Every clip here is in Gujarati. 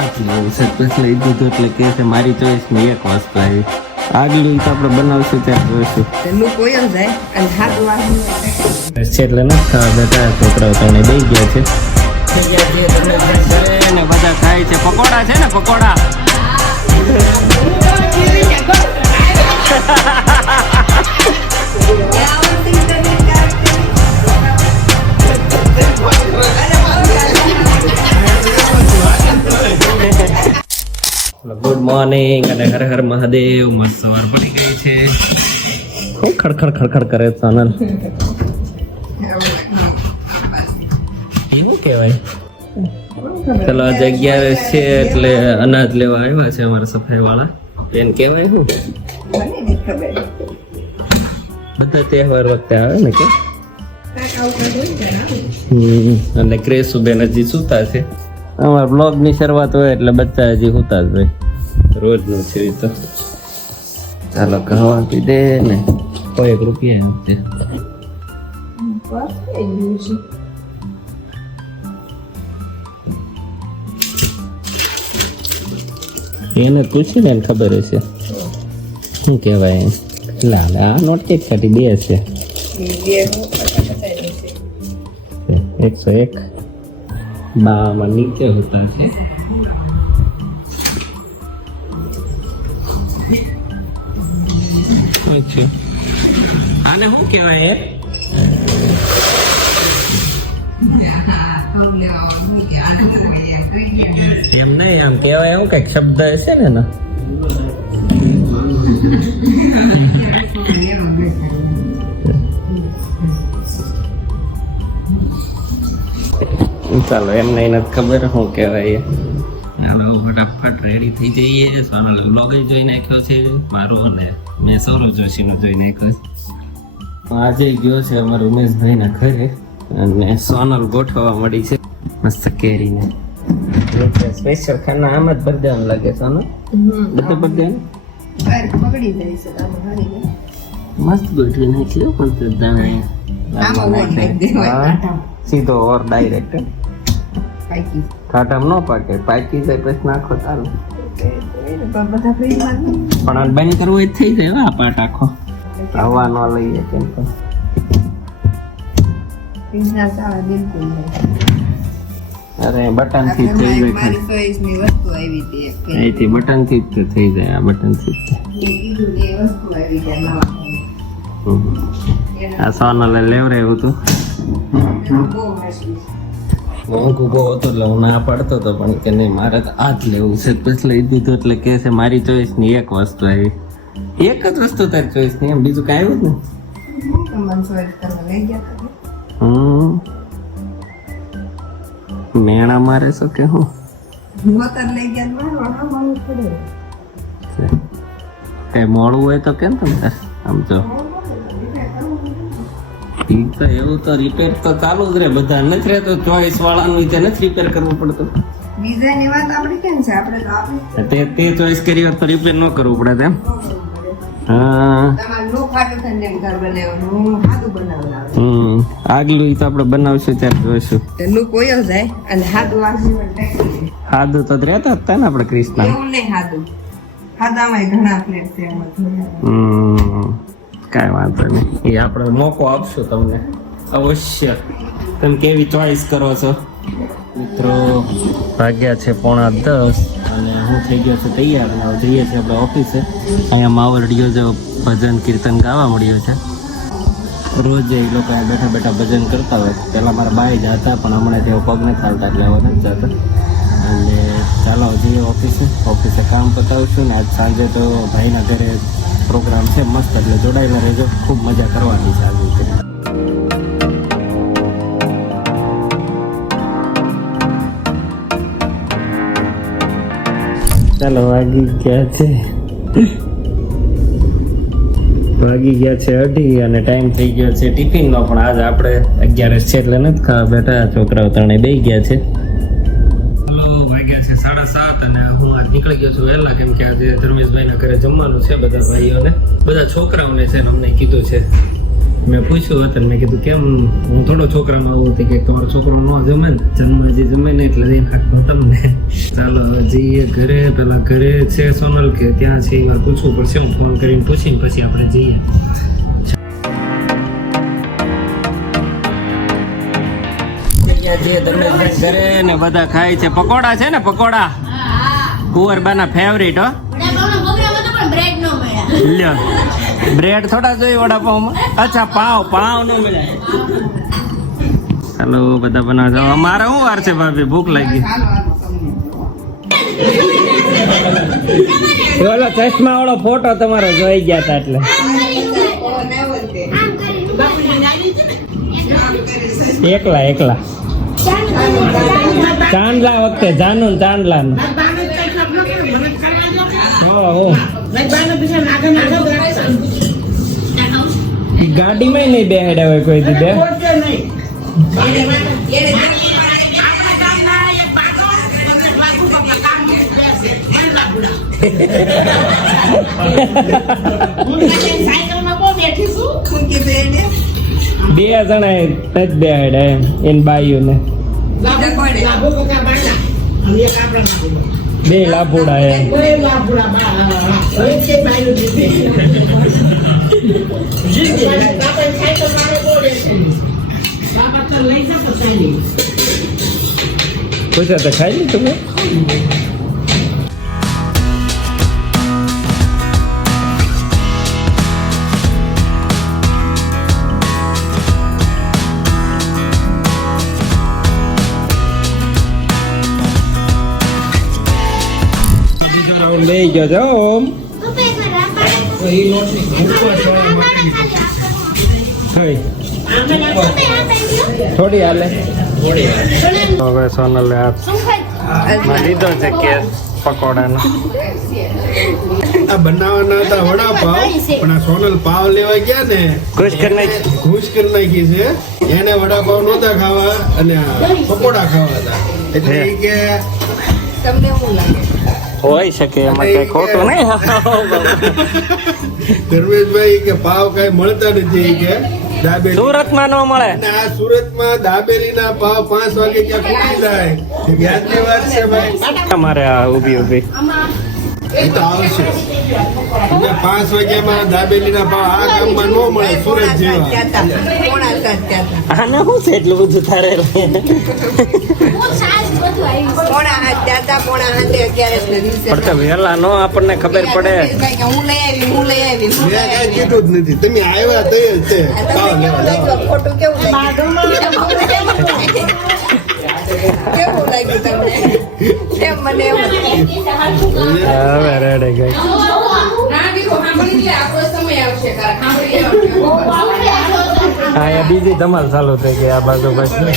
આટલું સરપ્લસ લઈ દીધું એટલે કે છે મારી ચોઈસની એક વસ્તુ આવી. આગલું તો આપણે બનાવશું ત્યારે જોઈશું છે એટલે નથી ખાવા બેઠા છોકરાઓ તને દઈ ગયા છે. ને બધા ખાય છે પકોડા છે ને પકોડા. ગુડ મોર્નિંગ અને હર હર મહાદેવ. મસ્ત સવાર પડી ગઈ છે. શું ખડખડ ખડખડ કરે સોનલ? એવું કહેવાય. ચલો આજે 11 છે એટલે અનાજ લેવા આવ્યા છે અમારા સફાઈ વાળા. બેન કહેવાય શું બધા તહેવાર વખતે આવે ને કે. અને ક્રેસુબેન હજી સૂતા છે. અમારા બ્લોગ ની શરૂઆત હોય એટલે બધા હજી સૂતા જ હોય. રોજનું છે તો. ચાલો કહવા આપી દે ને. કોઈ 1 રૂપિયા આપશે. એને પૂછ્યું ને ખબર હશે શું કહેવાય. લાલ આ નોટ કેક કાઢી 2 છે. 101 બામાં નીચે હોતા છે. આને શું કહેવાય? એમ નહીં આમ કહેવાય એવું કઈક શબ્દ હશે ને એનો. ચાલો એમને નથી ખબર શું કહેવાય. ચાલો ફટાફટ રેડી થઈ જઈએ. સોનલ બ્લોગ જોઈ નાખ્યો છે મારો અને મેં સૌરવ જોશીનો જોઈ નાખ્યો છે. આજે ગયો છે અમારા ઉમેશભાઈના ઘરે અને સોનલ ગોઠવવા મળી છે મસ્ત કેરીને. સ્પેશિયલ ખાના આમ જ ભરી દેવાનું લાગે સોનલ. બધું ભરી દેવાનું મસ્ત ગોઠવી નાખ્યો પણ સીધો ઓર ડાયરેક્ટ ખાટામ ન પાકે. પાકી જાય પછી નાખો ચાલો. પણ અનબાની કરવું એ થઈ જાય આ પાટ આખો. હવા ન લઈએ કેમ તો. અરે બટન થી થઈ જાય. અહીંથી બટન થી જ થઈ જાય. આ બટન થી આ સોનલે લેવરાયું હતું. મોંઘું બહુ હતું એટલે હું ના પાડતો હતો પણ કે નહીં મારે તો આ જ લેવું છે. પછી લઈ દીધું એટલે કે છે મારી ચોઈસની એક વસ્તુ આવી. એક જ વસ્તુ તારી ચોઈસની એમ બીજું કાંઈ આવ્યું જ ને. મેણા મારે છો કે હું કઈ મોડું હોય તો કેમ તમે આમ જો એવું તો રિપેર તો ચાલુ જ રહે. બધા નથી રહેતો ચોઈસ વાળાનું તે નથી રિપેર કરવું પડતું. તે ચોઈસ કરી હોત તો રિપેર ન કરવું પડે તેમ. આગલું તો આપણે બનાવશું ત્યારે જોઈશું. હાદું તો રહેતા હતા ને આપણે ક્રિષ્ના. કાંઈ વાંધો નહીં. એ આપણે મોકો આપશું તમને અવશ્ય. તમે કેવી ચોઈસ કરો છો મિત્રો? વાગ્યા છે 9:45 અને હું થઈ ગયો છું તૈયાર. જઈએ છીએ આપણે ઓફિસે. અહીંયા માવરડીઓ જો ભજન કીર્તન ગાવા મળ્યો છે. રોજ એ લોકો બેઠા બેઠા ભજન કરતા હોય. પહેલાં મારા બાઈ જ હતા પણ હમણાં તેઓ પગ નથી ચાલતા એટલે હવે નથી જતા. અને ચાલો જઈએ ઓફિસે કામ પતાવશું ને આજ સાંજે તો ભાઈના ઘરે પ્રોગ્રામ છે મસ્ત એટલે જોડાયેલા રહેજો. ખૂબ મજા કરવાની છે આજે. ચાલો વાગી ગયા છે 2:30 અને ટાઈમ થઈ ગયો છે ટિફિનનો. પણ આજે આપણે 11 છે એટલે નથી ખાવા બેઠા. છોકરાઓ ત્રણે બેસી ગયા છે. વાગ્યા છે 7:30 અને હું આજ નીકળી ગયો છું વહેલા કેમ કે આજે ધર્મેશભાઈના ઘરે જમવાનું છે. બધા ભાઈઓને બધા છોકરાઓને છે અમને કીધું છે મેં પૂછ્યું હતું મેં કીધું કેમ હું થોડો છોકરામાં આવું હતું કે તમારો છોકરો ન જમે ને જન્મ જે જમે ને એટલે જઈને નાખું તમને ચાલો હવે જઈએ ઘરે. પેલા ઘરે છે સોનલ કે ત્યાં છે એ વાર પૂછવું પડશે. હું ફોન કરીને પૂછીને પછી આપણે જઈએ. ધર્મેશભાઈ ઘરે ને બધા ખાય છે પકોડા છે ને પકોડા કુંવરબાના ફેવરિટ હો. લ્યો બ્રેડ થોડા જોઈએ વડાપાવમાં. અચ્છા પાવ નો મળે. ચાલો બધા બનાવજો. અમારે શું વાર છે ભાભી ભૂખ લાગી. ઓલો ચશ્મા વાળો ફોટો તમારો જોઈ ગયા હતા એટલે એકલા ચાંદલા વખતે જાનું ચાંદલા નું ગાડીમાં નહીં બેહાડ્યા હોય કોઈ દીધે. બે જણા જ બેહાડ્યા એમ એન બાયું ને બે લાભોડા એમ. પૂછા તો ખાઈ લી તમે. લઈ ગયો છો થોડી હાલે. હવે સોનલે લીધો છે કેસ પકોડાનો. આ બનાવવાના હતા વડાપાવ પણ આ સોનલ પાવ લેવા ગયા ને ખુશ કરી નાખી છે. એને વડાપાવ નહોતા ખાવા અને પકોડા ખાવા હતા એટલે કે તમને શું લાગે હોય શકે એમાં કઈ ખોટું નહીં. ધર્મેશભાઈ કે પાવ કઈ મળતા નથી કે દાબેલી સુરતમાં ન મળે. અને આ સુરતમાં દાબેલીના પાવ 5 વાગે ક્યાં ખૂટી જાય વ્યાજની વાત છે ભાઈ. તમારે આ ઊભી એ તો આવશે 5 વાગ્યામાં દાબેલીના પાવ આ ગામમાં ન મળે સુરત જેવા. આને શું છે એટલું બધું તારે પણ તો વહેલા નો આપણને ખબર પડે. હું લઈ આવી મેં કઈ કીધું જ નથી. તમે આવ્યા તો છે પાવ લેવા. ખોટું કેવું લાગ્યું તમને કેમ મને એમ હવે રેડે ગઈ. હા બીજી ધમાલ ચાલુ થઈ ગઈ આ બાજુ પછી.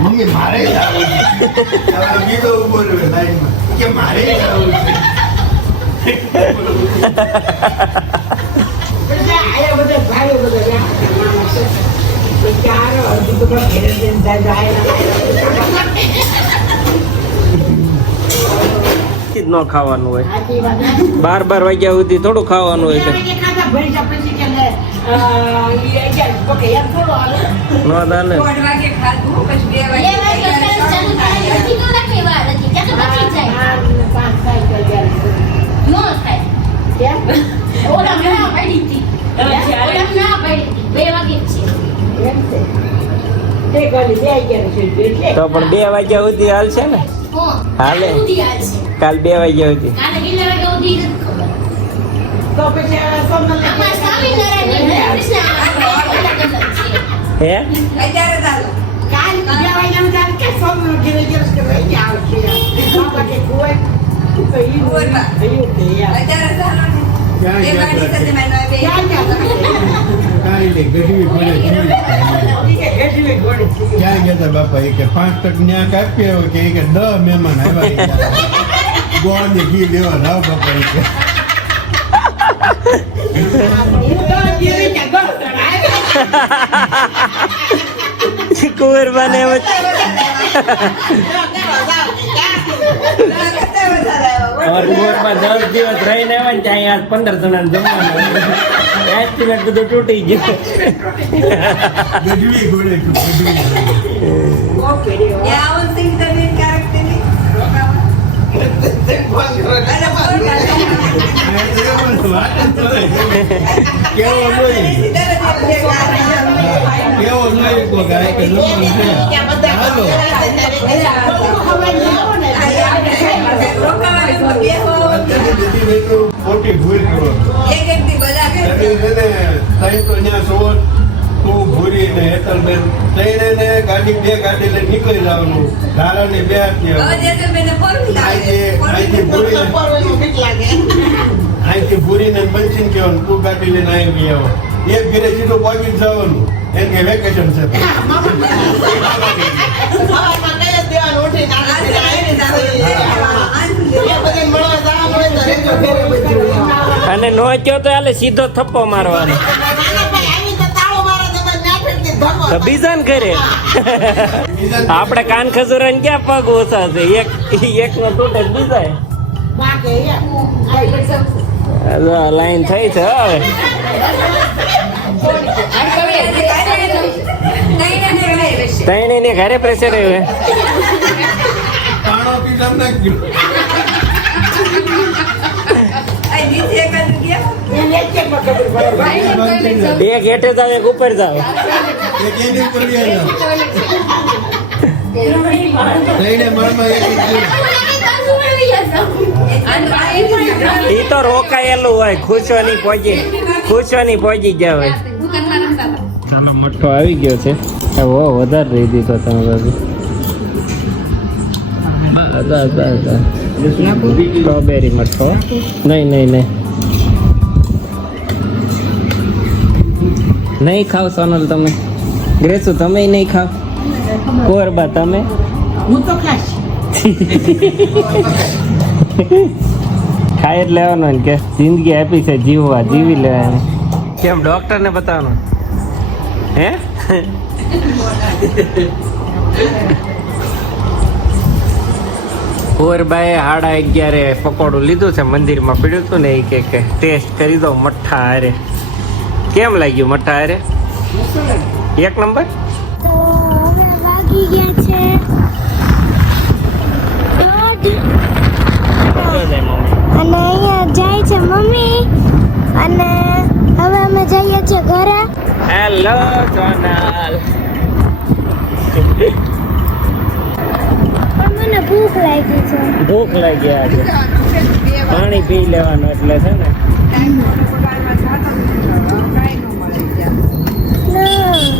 મમ્મી મારે ગીતો ઉભો રહ્યો લાઈનમાં કે મારે ન ખાવાનું હોય 12 વાગ્યા સુધી થોડું ખાવાનું હોય છે. નો દાલે તો પણ 2 વાગ્યા સુધી હાલશે ને. હાલે કાલ 2 વાગ્યા સુધી. હે ક્યાં ગયા બાપા કે 5 તક ન્યા કાપ્યો કે 10 મહેમાન આવ્યા ગોળ ને ઘી લેવા રાવ બાપા કે કુંવરબાને એમ જ અમારે કુંવરબા 10 દિવસ રહીને આવ્યા ને ત્યાં આજ 15 જણા જમવાનું એસ્ટિમેટ બધું તૂટી ગયું ગજવી ઘોડે છું, ગજવી. આવું સિંગ તમે character ની વાત જ કરે. કેવો નહીં કેવો નહીં કોઈ ગાય કે જમવાનું છે. હાલો. અત્યારે બધી વસ્તુ ખોટી ભૂલ કરો. એક દી બધા તમે છે ને ત્રણ તો ત્યાં સોળ, તું ભૂરી ને હેતલબેન ત્રણેયને ગાડી બે ગાડી લઈને નીકળી જવાનું. ધારાને બે હવે જે મેને ફોર્મ અહીંથી ભૂરીને બંસીને કહેવાનું તું ગાડી લઈને આવી આવો. એક ઘરે સીધું પહોંચી જ જવાનું. એમ કે વેકેશન છે. અને નો કયો તો હાલે સીધો થપ્પો મારવાનો તો બીજાને કરે આપણે કાન ખજૂરા ને ક્યાં પગ ઓછા છે એક નો તૂટે બીજા લાઈન થઈ છે હવે તઈને ને ઘરે પ્રેશર આવ્યું પાણો પી જમ નાખ્યું. એક હેઠે જાવ એક ઉપર જાવ એક એની ઉપર બી આવ્યા. ત્રણે માળમાં એક ઈ તો રોકાયેલું હોય ખુશવાની પહોંચી ગયા હોય ચાલો મઠો આવી ગયો છે હવે વધારે રહી દીધો તમે બાજુ સ્ટ્રોબેરી મઠો નહીં ખાવ સોનલ તમે ગ્રેસુ તમે નહીં ખાવ કોરબા તમે ખાઈ જ લેવાનું ને કે જિંદગી આપી છે જીવવા જીવી લેવાની કેમ ડોક્ટર ને બતાવવાનું હે કોરબાએ 11:30 પકોડું લીધું છે મંદિરમાં પીડ્યું હતું ને એ કે ટેસ્ટ કરી દો મઠ્ઠા હારે કેમ લાગ્યું મઠ્ઠા હારે એક નંબર તો હવે વાગી ગયા છે અને અહીંયા જાય છે મમ્મી અને હવે અમે જઈએ છીએ ઘરે. હેલો સોનલ પણ મને ભૂખ લાગી છે. ભૂખ લાગી આજે પાણી પી લેવાનું એટલે છે ને ના.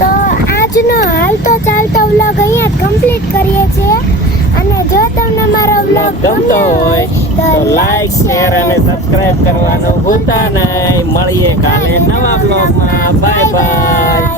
તો આજનો હાલતો ચાલતો વ્લોગ અહીંયા કમ્પ્લીટ કરીએ છીએ અને જો તમને મારો વ્લોગ ગમતો હોય તો લાઈક શેર અને સબસ્ક્રાઇબ કરવાનું ભૂલતા નહીં મળીએ કાલે નવા બ્લોગમાં બાય બાય